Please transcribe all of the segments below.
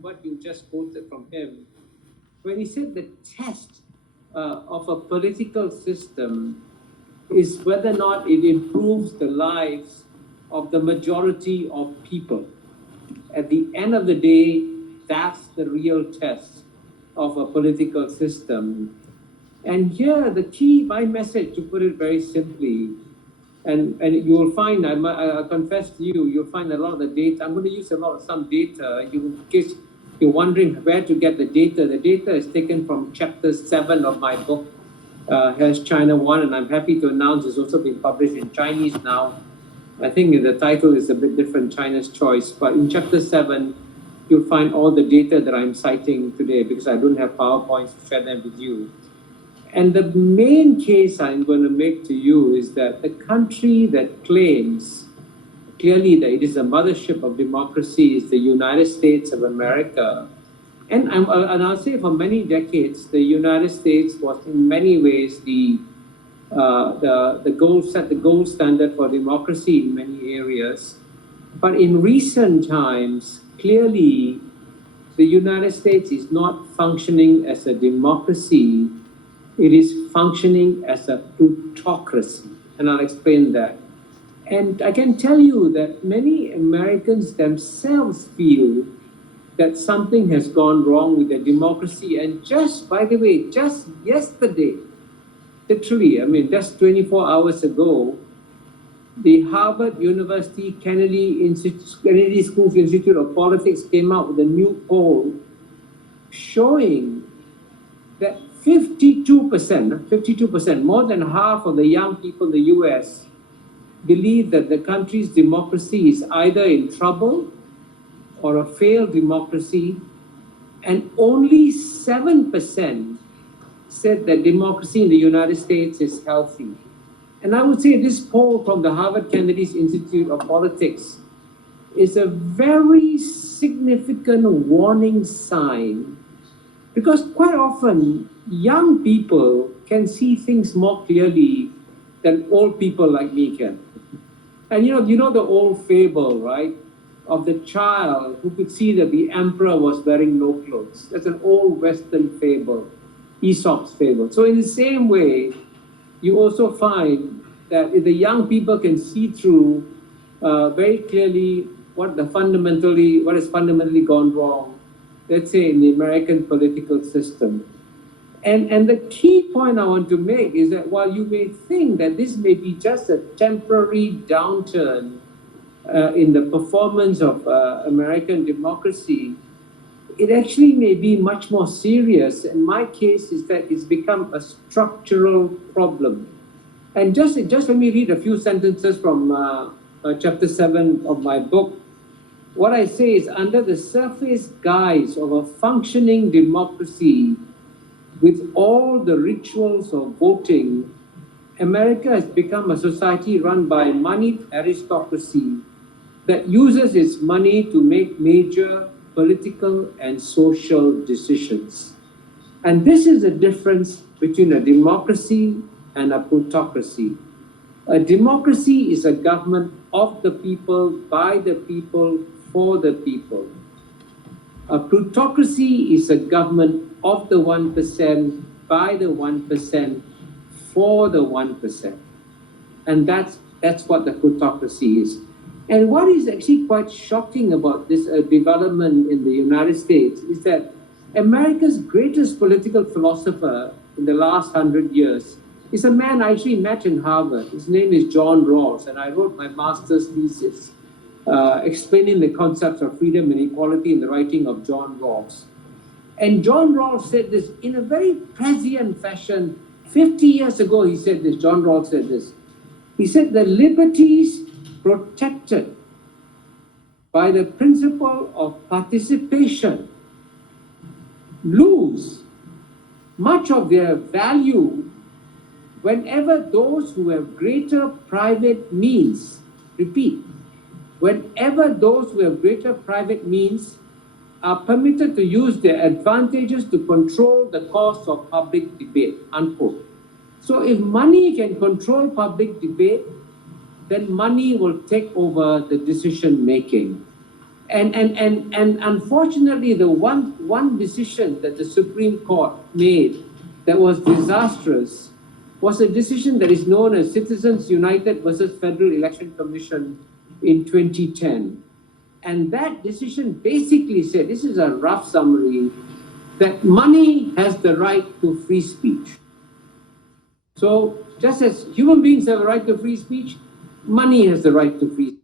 what you just quoted from him, when he said the test of a political system is whether or not it improves the lives of the majority of people. At the end of the day, that's the real test of a political system. And here, the key, my message, to put it very simply, and you will find, I confess to you, you'll find a lot of the data. I'm going to use some data. In case you're wondering where to get the data is taken from chapter 7 of my book, Has China Won? And I'm happy to announce it's also been published in Chinese now. I think the title is a bit different, China's Choice. But in chapter 7, you'll find all the data that I'm citing today because I don't have PowerPoints to share them with you. And the main case I'm going to make to you is that the country that claims clearly that it is a mothership of democracy is the United States of America. And I'll say for many decades, the United States was in many ways the gold standard for democracy in many areas. But in recent times, clearly, the United States is not functioning as a democracy. It is functioning as a plutocracy, and I'll explain that. And I can tell you that many Americans themselves feel that something has gone wrong with their democracy. And just, by the way, just yesterday, literally, I mean, just 24 hours ago, the Harvard University Kennedy School's Institute of Politics came out with a new poll showing that 52%, more than half of the young people in the US believe that the country's democracy is either in trouble or a failed democracy, and only 7% said that democracy in the United States is healthy. And I would say this poll from the Harvard Kennedy Institute of Politics is a very significant warning sign, because quite often young people can see things more clearly than old people like me can. And you know the old fable, right, of the child who could see that the emperor was wearing no clothes. That's an old Western fable, Aesop's fable. So in the same way, you also find that if the young people can see through very clearly what has fundamentally gone wrong, let's say in the American political system. And the key point I want to make is that while you may think that this may be just a temporary downturn in the performance of American democracy, it actually may be much more serious. And my case is that it's become a structural problem. And just let me read a few sentences from chapter 7 of my book. What I say is, under the surface guise of a functioning democracy with all the rituals of voting, America has become a society run by moneyed aristocracy that uses its money to make major political and social decisions. And this is the difference between a democracy and a plutocracy. A democracy is a government of the people, by the people, for the people. A plutocracy is a government of the 1%, by the 1%, for the 1%. And that's what the plutocracy is. And what is actually quite shocking about this development in the United States is that America's greatest political philosopher in the last 100 years is a man I actually met in Harvard. His name is John Rawls, and I wrote my master's thesis explaining the concepts of freedom and equality in the writing of John Rawls. And John Rawls said this in a very prescient fashion. 50 years ago, he said this, John Rawls said this. He said, the liberties protected by the principle of participation lose much of their value whenever those who have greater private means, repeat, whenever those who have greater private means are permitted to use their advantages to control the course of public debate, unquote. So if money can control public debate, then money will take over the decision making. And unfortunately, the one decision that the Supreme Court made that was disastrous was a decision that is known as Citizens United versus Federal Election Commission in 2010. And that decision basically said, this is a rough summary, that money has the right to free speech. So just as human beings have a right to free speech, money has the right to free speech.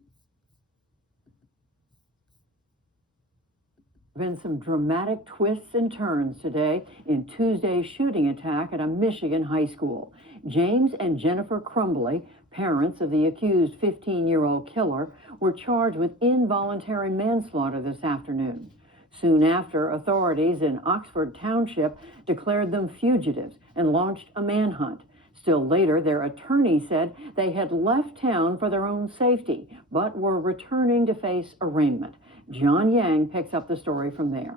Been some dramatic twists and turns today in Tuesday's shooting attack at a Michigan high school. James and Jennifer Crumbly, parents of the accused 15-year-old killer, were charged with involuntary manslaughter this afternoon. Soon after, authorities in Oxford Township declared them fugitives and launched a manhunt. Still later, their attorney said they had left town for their own safety, but were returning to face arraignment. John Yang picks up the story from there.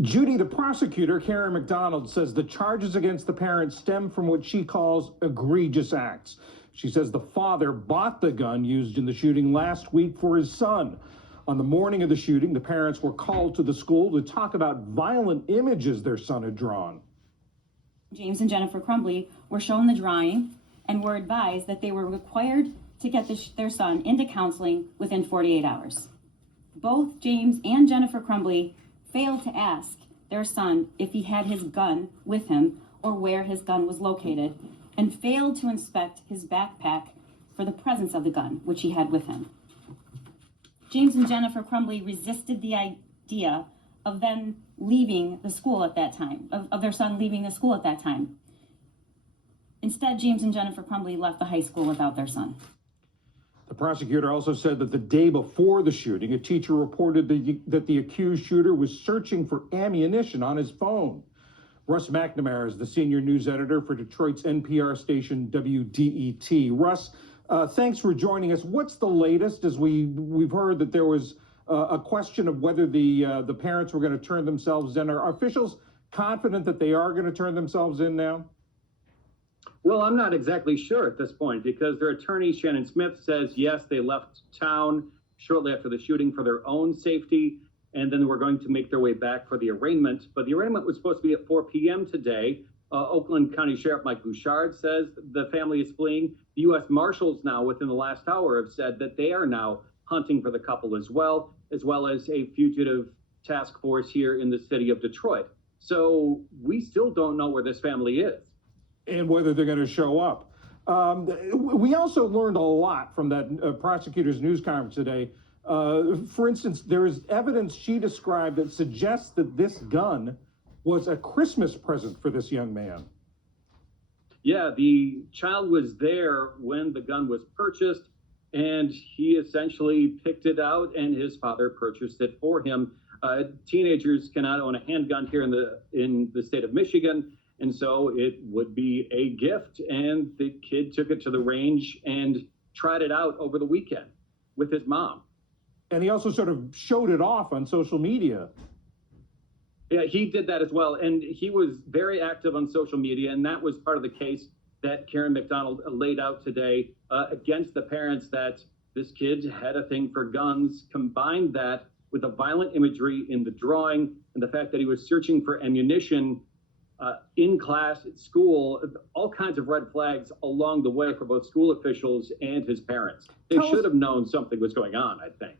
Judy, the prosecutor, Karen McDonald, says the charges against the parents stem from what she calls egregious acts. She says the father bought the gun used in the shooting last week for his son. On the morning of the shooting, the parents were called to the school to talk about violent images their son had drawn. James and Jennifer Crumbly were shown the drawing and were advised that they were required to get their son into counseling within 48 hours. Both James and Jennifer Crumbly failed to ask their son if he had his gun with him or where his gun was located, and failed to inspect his backpack for the presence of the gun, which he had with him. James and Jennifer Crumbly resisted the idea of them leaving the school at that time, of their son leaving the school at that time. Instead, James and Jennifer Crumbly left the high school without their son. The prosecutor also said that the day before the shooting, a teacher reported that the accused shooter was searching for ammunition on his phone. Russ McNamara is the senior news editor for Detroit's NPR station WDET. Russ, thanks for joining us. What's the latest? As we've heard that there was a question of whether the parents were going to turn themselves in. Are officials confident that they are going to turn themselves in now? Well, I'm not exactly sure at this point because their attorney, Shannon Smith, says, yes, they left town shortly after the shooting for their own safety, and then we're going to make their way back for the arraignment. But the arraignment was supposed to be at 4 p.m. today. Oakland County Sheriff Mike Bouchard says the family is fleeing. The U.S. Marshals now, within the last hour, have said that they are now hunting for the couple as well as a fugitive task force here in the city of Detroit. So we still don't know where this family is. And whether they're going to show up. We also learned a lot from that prosecutor's news conference today. For instance, there is evidence she described that suggests that this gun was a Christmas present for this young man. Yeah, the child was there when the gun was purchased, and he essentially picked it out, and his father purchased it for him. Teenagers cannot own a handgun here in the state of Michigan. And so it would be a gift, and the kid took it to the range and tried it out over the weekend with his mom. And he also sort of showed it off on social media. Yeah, he did that as well. And he was very active on social media, and that was part of the case that Karen McDonald laid out today against the parents, that this kid had a thing for guns, combined that with the violent imagery in the drawing and the fact that he was searching for ammunition in class at school, all kinds of red flags along the way for both school officials and his parents. They should have known something was going on, I think.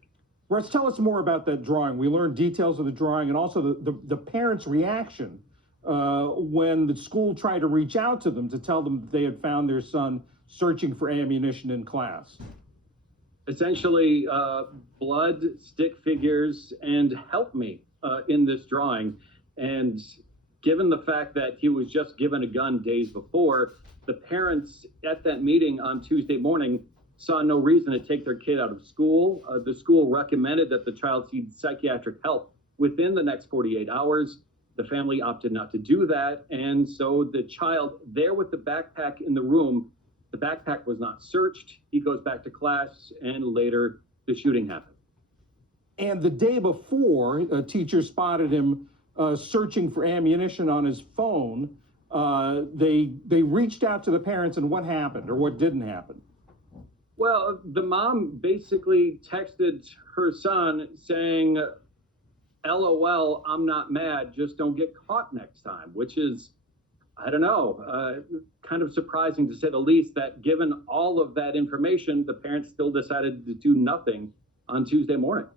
Russ, tell us more about that drawing. We learned details of the drawing and also the parents' reaction when the school tried to reach out to them to tell them that they had found their son searching for ammunition in class. Essentially, blood, stick figures, and help me in this drawing. And given the fact that he was just given a gun days before, the parents at that meeting on Tuesday morning saw no reason to take their kid out of school. The school recommended that the child seek psychiatric help within the next 48 hours. The family opted not to do that. And so the child there with the backpack in the room, the backpack was not searched. He goes back to class, and later the shooting happened. And the day before, a teacher spotted him searching for ammunition on his phone. They reached out to the parents, and what happened or what didn't happen? Well, the mom basically texted her son saying, LOL, I'm not mad, just don't get caught next time, which is, I don't know, kind of surprising to say the least, that given all of that information, the parents still decided to do nothing on Tuesday morning.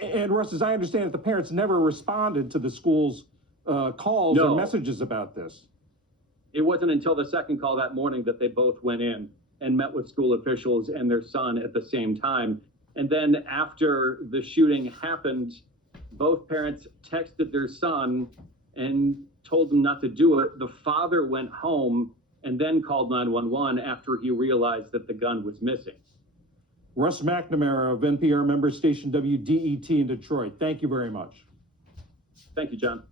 And Russ, as I understand it, the parents never responded to the school's calls or No. messages about this. It wasn't until the second call that morning that they both went in and met with school officials and their son at the same time. And then after the shooting happened, both parents texted their son and told him not to do it. The father went home and then called 911 after he realized that the gun was missing. Russ McNamara of NPR member station WDET in Detroit. Thank you very much. Thank you, John.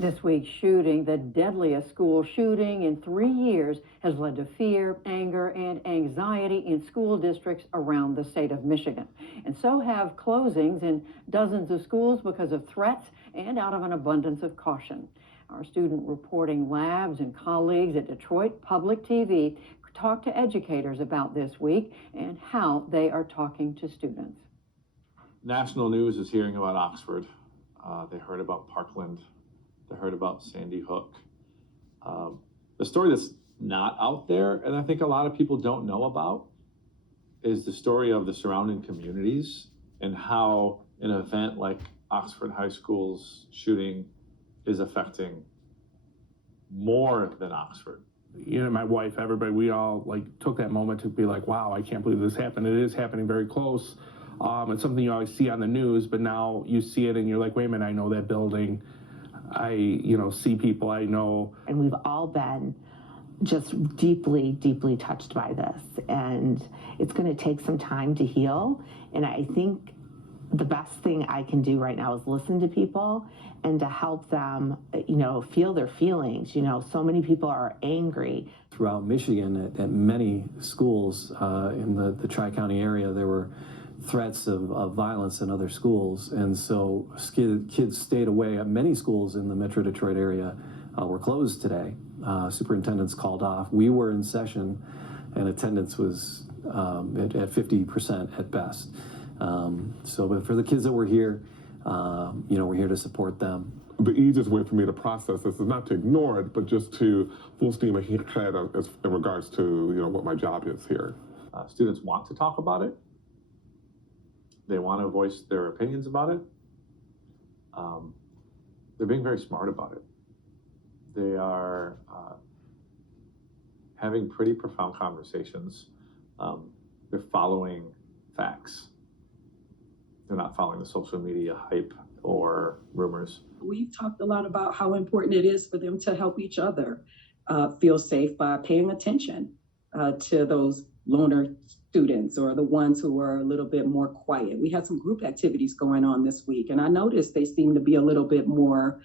This week's shooting, the deadliest school shooting in 3 years, has led to fear, anger, and anxiety in school districts around the state of Michigan. And so have closings in dozens of schools because of threats and out of an abundance of caution. Our student reporting labs and colleagues at Detroit Public TV talked to educators about this week and how they are talking to students. National news is hearing about Oxford. They heard about Parkland. They heard about Sandy Hook. The story that's not out there, and I think a lot of people don't know about, is the story of the surrounding communities and how an event like Oxford High School's shooting is affecting more than Oxford. You know, my wife, everybody, we all took that moment to be like, wow, I can't believe this happened. It is happening very close. It's something you always see on the news, but now you see it and you're like, wait a minute, I know that building. I see people I know. And we've all been just deeply, deeply touched by this. And it's going to take some time to heal. And I think the best thing I can do right now is listen to people and to help them, feel their feelings. So many people are angry. Throughout Michigan, at many schools in the Tri-County area, there were threats of violence in other schools, and so kids stayed away. Many schools in the Metro Detroit area were closed today. Superintendents called off. We were in session, and attendance was at 50% at best. But for the kids that were here, we're here to support them. The easiest way for me to process this is not to ignore it, but just to full steam ahead in regards to what my job is here. Students want to talk about it. They want to voice their opinions about it. They're being very smart about it. They are having pretty profound conversations. They're following facts. They're not following the social media hype or rumors. We've talked a lot about how important it is for them to help each other feel safe by paying attention to those loner students or the ones who are a little bit more quiet. We had some group activities going on this week, and I noticed they seem to be a little bit more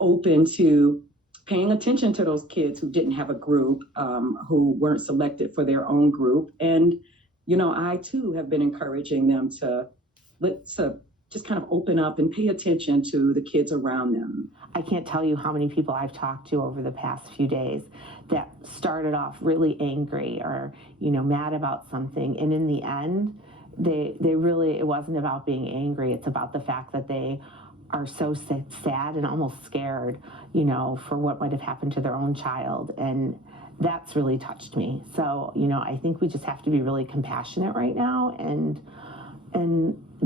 open to paying attention to those kids who didn't have a group, who weren't selected for their own group. And, I too have been encouraging them to just kind of open up and pay attention to the kids around them. I can't tell you how many people I've talked to over the past few days that started off really angry or, mad about something. And in the end, it wasn't about being angry. It's about the fact that they are so sad and almost scared, for what might have happened to their own child. And that's really touched me. So, I think we just have to be really compassionate right now and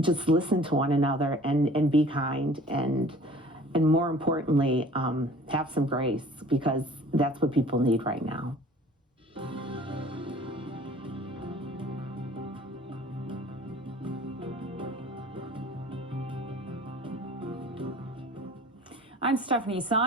just listen to one another and be kind and more importantly, have some grace, because that's what people need right now. I'm Stephanie Simon.